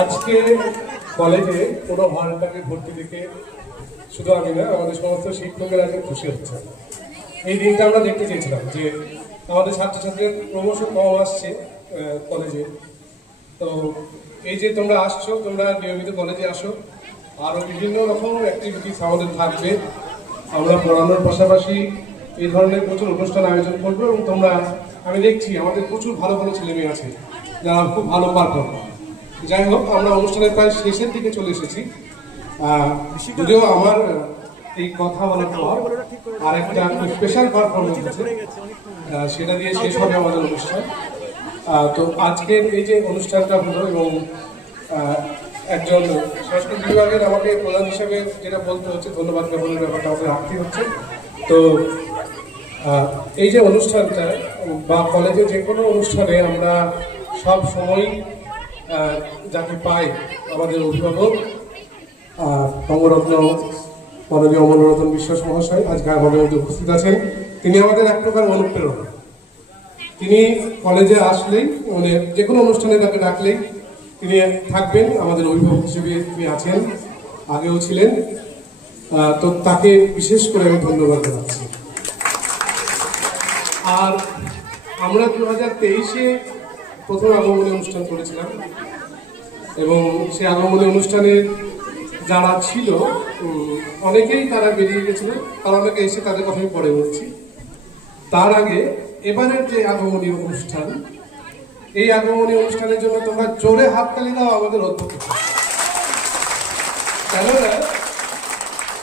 আজকে কলেজে পুরো হলটাকে ভর্তি দেখে শুধু আমি না, আমাদের সমস্ত শিক্ষকেরা আজকে খুশি হচ্ছে। এই দিনটা আমরা দেখতে চেয়েছিলাম যে আমাদের ছাত্রছাত্রীদের ক্রমশ কম আসছে কলেজে। তো এই যে তোমরা আসছো, তোমরা নিয়মিত কলেজে আসো, আরও বিভিন্ন রকম অ্যাক্টিভিটিস আমাদের থাকবে। আমরা পড়ানোর পাশাপাশি এই ধরনের প্রচুর অনুষ্ঠান আয়োজন করবো এবং তোমরা, আমি দেখছি আমাদের প্রচুর ভালো ভালো ছেলেমেয়ে আছে যারা খুব ভালো পারফর্ম। যাই হোক, আমরা অনুষ্ঠানের প্রায় শেষের দিকে চলে এসেছি। যদিও আমার এই কথা বলার পর আর একটা স্পেশাল পারফরমেন্স আছে, সেটা দিয়ে শেষ হবে আমাদের অনুষ্ঠান। তো আজকের এই যে অনুষ্ঠানটা হলো, এবং একজন সংস্কৃতি বিভাগের আমাকে প্রধান হিসেবে যেটা বলতে হচ্ছে, ধন্যবাদ জ্ঞাপনের ব্যাপারটা আমাকে রাখতে হচ্ছে। তো এই যে অনুষ্ঠানটা বা কলেজে যে কোনো অনুষ্ঠানে আমরা সব সময় যাকে পাই, আমাদের অভিভাবক বঙ্গরত্ন মাননীয় অমররতন বিশ্বাস মহাশয় আজকে আমাদের মধ্যে উপস্থিত আছেন। তিনি আমাদের এক প্রকার অনুপ্রেরণা। তিনি কলেজে আসলেই, মানে যে কোনো অনুষ্ঠানে তাকে ডাকলেই তিনি থাকবেন, আমাদের অভিভাবক হিসেবে তিনি আছেন, আগেও ছিলেন। তো তাকে বিশেষ করে আমি ধন্যবাদ জানাচ্ছি। আর আমরা 2023-এ প্রথম আগমনী অনুষ্ঠান করেছিলাম, এবং সেই আগমনী অনুষ্ঠানের যারা ছিল অনেকেই তারা বেরিয়ে গেছিল, তারা অনেকে এসে তাদের কথা আমি পরে বলছি। তার আগে এবারের যে আগমনী অনুষ্ঠান, এই আগমনী অনুষ্ঠানের জন্য তোমরা জোরে হাততালি দাও আমাদের অধ্যক্ষ। কেননা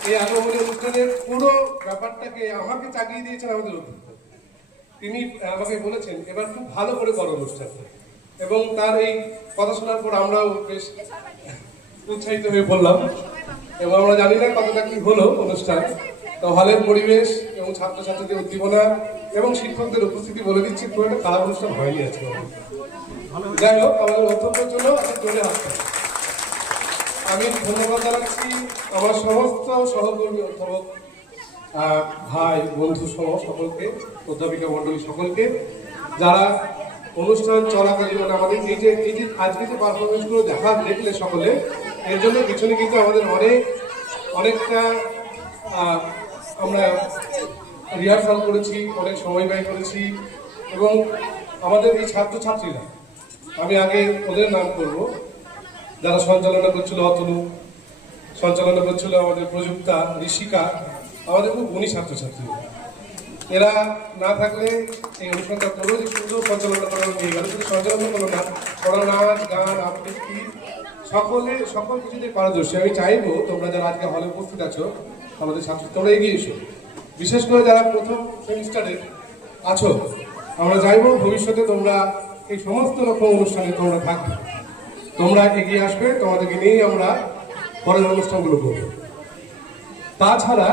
এই আগমনী অনুষ্ঠানের পুরো ব্যাপারটাকে আমাকে চাগিয়ে দিয়েছেন আমাদের অধ্যক্ষ। তিনি আমাকে বলেছেন এবার খুব ভালো করে করো অনুষ্ঠানটা, এবং তার এই কথা শোনার পর আমরাও বেশ উৎসাহিত হয়ে পড়লাম। এবং আমরা জানি না কতটা কি হলো অনুষ্ঠান। তো হলের পরিবেশ এবং ছাত্রছাত্রীদের উদ্দীপনা এবং শিক্ষকদের উপস্থিতি বলে দিচ্ছি, খুব একটা খারাপ অনুষ্ঠান হয়নি আজকে। যাই হোক, আমাদের অধ্যক্ষের জন্য চলে আসছে। আমি ধন্যবাদ জানাচ্ছি আমার সমস্ত সহকর্মী অধ্যাপক ভাই বন্ধু সহ সকলকে, অধ্যাপিকা মন্ডলী সকলকে, যারা অনুষ্ঠান চলাকালীন আমাদের এই যে আজকে যে পারফরমেন্সগুলো দেখলে সকলে, এর জন্য পিছনে কিন্তু আমাদের অনেকটা আমরা রিহার্সাল করেছি, অনেক সময় ব্যয় করেছি। এবং আমাদের এই ছাত্রছাত্রীরা, আমি আগে ওদের নাম করব, যারা সঞ্চালনা করছিল অতনু, সঞ্চালনা করছিল আমাদের প্রযুক্তা, ঋষিকা, আমাদের খুব গুণী ছাত্রছাত্রী। এরা না থাকলে এই অনুষ্ঠানটা করো যে সুন্দর সঞ্চালনা করানো নিয়ে গেল, শুধু সঞ্চালনা করো না, পড়া, নাচ, গান, আবৃত্তি, সকল কিছুতে পারদর্শী। আমি চাইবো তোমরা যারা আজকে হলে উপস্থিত আছো, আমাদের ছাত্র, তোমরা এগিয়ে এসো। বিশেষ করে যারা প্রথম সেমিস্টারে আছো, আমরা চাইবো ভবিষ্যতে তোমরা এই সমস্ত রকম অনুষ্ঠানে তোমরা থাকবে, তোমরা এগিয়ে আসবে, তোমাদেরকে নিয়েই আমরা পরের অনুষ্ঠানগুলো করবো। তাছাড়া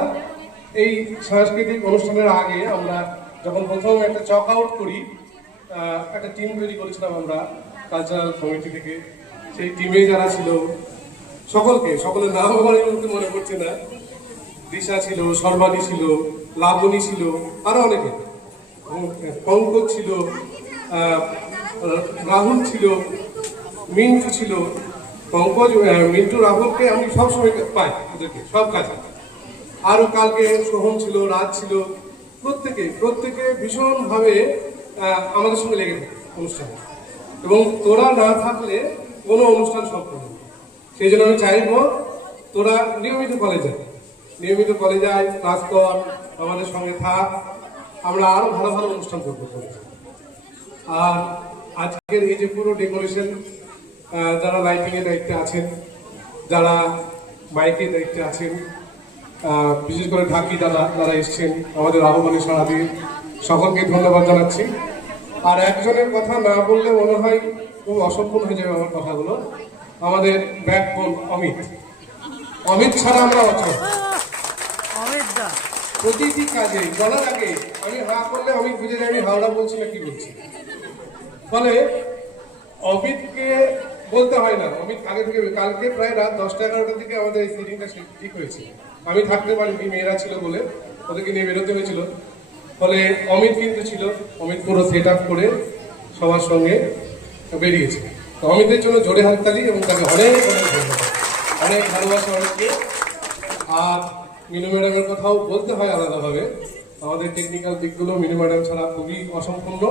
এই সাংস্কৃতিক অনুষ্ঠানের আগে আমরা যখন প্রথম একটা চক আউট করি, একটা টিম তৈরি করেছিলাম আমরা কালচারাল কমিটি থেকে। সেই টিমে যারা ছিল সকলের নাম আমার এই মুহূর্তে মনে পড়ছে না, দিশা ছিল, সর্বাণী ছিল, লাবণী ছিল, আরো অনেকে, পঙ্কজ ছিল, রাহুল ছিল, মিন্টু ছিল। পঙ্কজ, মিন্টু, রাহুলকে আমি সবসময় পাই ওদেরকে সব কাজে। আরো কালকে সোহম ছিল, রাজ ছিল, প্রত্যেকে ভীষণভাবে আমাদের সঙ্গে লেগে থাকে অনুষ্ঠানে, এবং তোরা না থাকলে কোনো অনুষ্ঠান সম্পূর্ণ। সেই জন্য আমি চাইবো তোরা নিয়মিত কলেজে আয়, ক্লাস কর, আমাদের সঙ্গে থাক, আমরা আরো ভালো ভালো অনুষ্ঠান করবো। আর আজকের এই যে পুরো ডেকোরেশন, যারা লাইটিং এর দায়িত্বে আছেন, যারা মাইকের দায়িত্বে আছেন, বিশেষ করে ঢাকি যারা এসছেন আমাদের আহ্বানে সাড়া দিয়ে, সকলকে ধন্যবাদ জানাচ্ছি। আর একজনের কথা না বললে মনে হয় খুব অসম্পূর্ণ হয়ে যাবে আমার কথাগুলো। আমাদের ব্যাকবোন অমিত ছাড়া আমরা অচল। প্রতিটি কাজে বলার আগে আমি হা করলে অমিত বুঝে যাই আমি হাওড়া বলছি না কি বলছি। ফলে অমিতকে বলতে হয় না, অমিত আগে থেকে, কালকে প্রায় রাত 10টা-11টার দিকে আমাদের এই সিটিংটা ঠিক হয়েছে। আমি থাকতে পারিনি, মেয়েরা ছিল বলে ওদেরকে নিয়ে বেরোতে হয়েছিল। ফলে অমিত কিন্তু ছিল, অমিত পুরো সেট আপ করে সবার সঙ্গে বেরিয়েছে। তো অমিতের জন্য জোরে হাততালি এবং তাকে অনেক অনেক ধন্যবাদ, অনেক ভালোবাসা অনেককে। আর মিনু ম্যাডামের কথাও বলতে হয় আলাদাভাবে, আমাদের টেকনিক্যাল দিকগুলো মিনু ম্যাডাম ছাড়া খুবই অসম্পূর্ণ।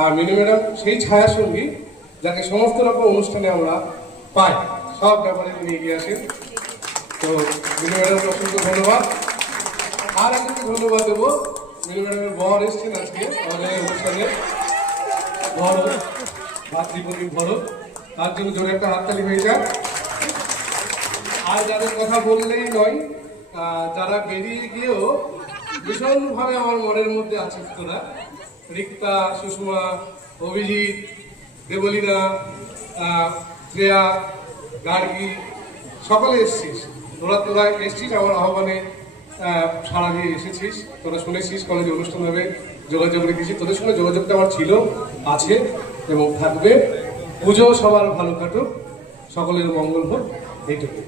আর মিনু ম্যাডাম সেই ছায়া সঙ্গী যাকে সমস্ত রকম অনুষ্ঠানে আমরা পাই, সব ব্যাপারে তিনি এগিয়ে আসেন। তো মিনু ম্যাডামকে অসংখ্য ধন্যবাদ। আর একজনকে ধন্যবাদ দেবো, মিনু ম্যাডামের বর এসছেন আজকে আমাদের অনুষ্ঠানে, ভরত, ভাতৃপ্রতিম ভরত, তার জন্য জোরে একটা হাততালি হয়ে যায়। আর যাদের কথা বললেই নয়, যারা বেরিয়ে গিয়েও ভীষণভাবে আমার মনের মধ্যে আছে তোরা, রিক্তা, সুষমা, অভিজিৎ, দেবলীনা, শ্রেয়া, গার্গী, সকলে এসছিস। তোরা এসছিস আমার আহ্বানে সাড়া দিয়ে এসেছিস। তোরা শুনেছিস কলেজে অনুষ্ঠান হবে, যোগাযোগ রেখেছিস। তোদের সঙ্গে যোগাযোগটা আমার ছিল, আছে এবং থাকবে। পুজো সবার ভালো কাটুক, সকলের মঙ্গল হোক, এইটুকু।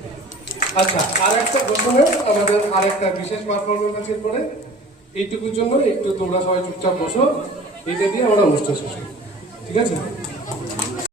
আচ্ছা, আর একটা প্রথমে আমাদের আর একটা বিশেষ পারফরমেন্স আছে পরে, এইটুকুর জন্য একটু তোমরা সবাই চুপচাপ বসো, এইটা দিয়ে আমরা অনুষ্ঠান শেষ করি, ঠিক আছে?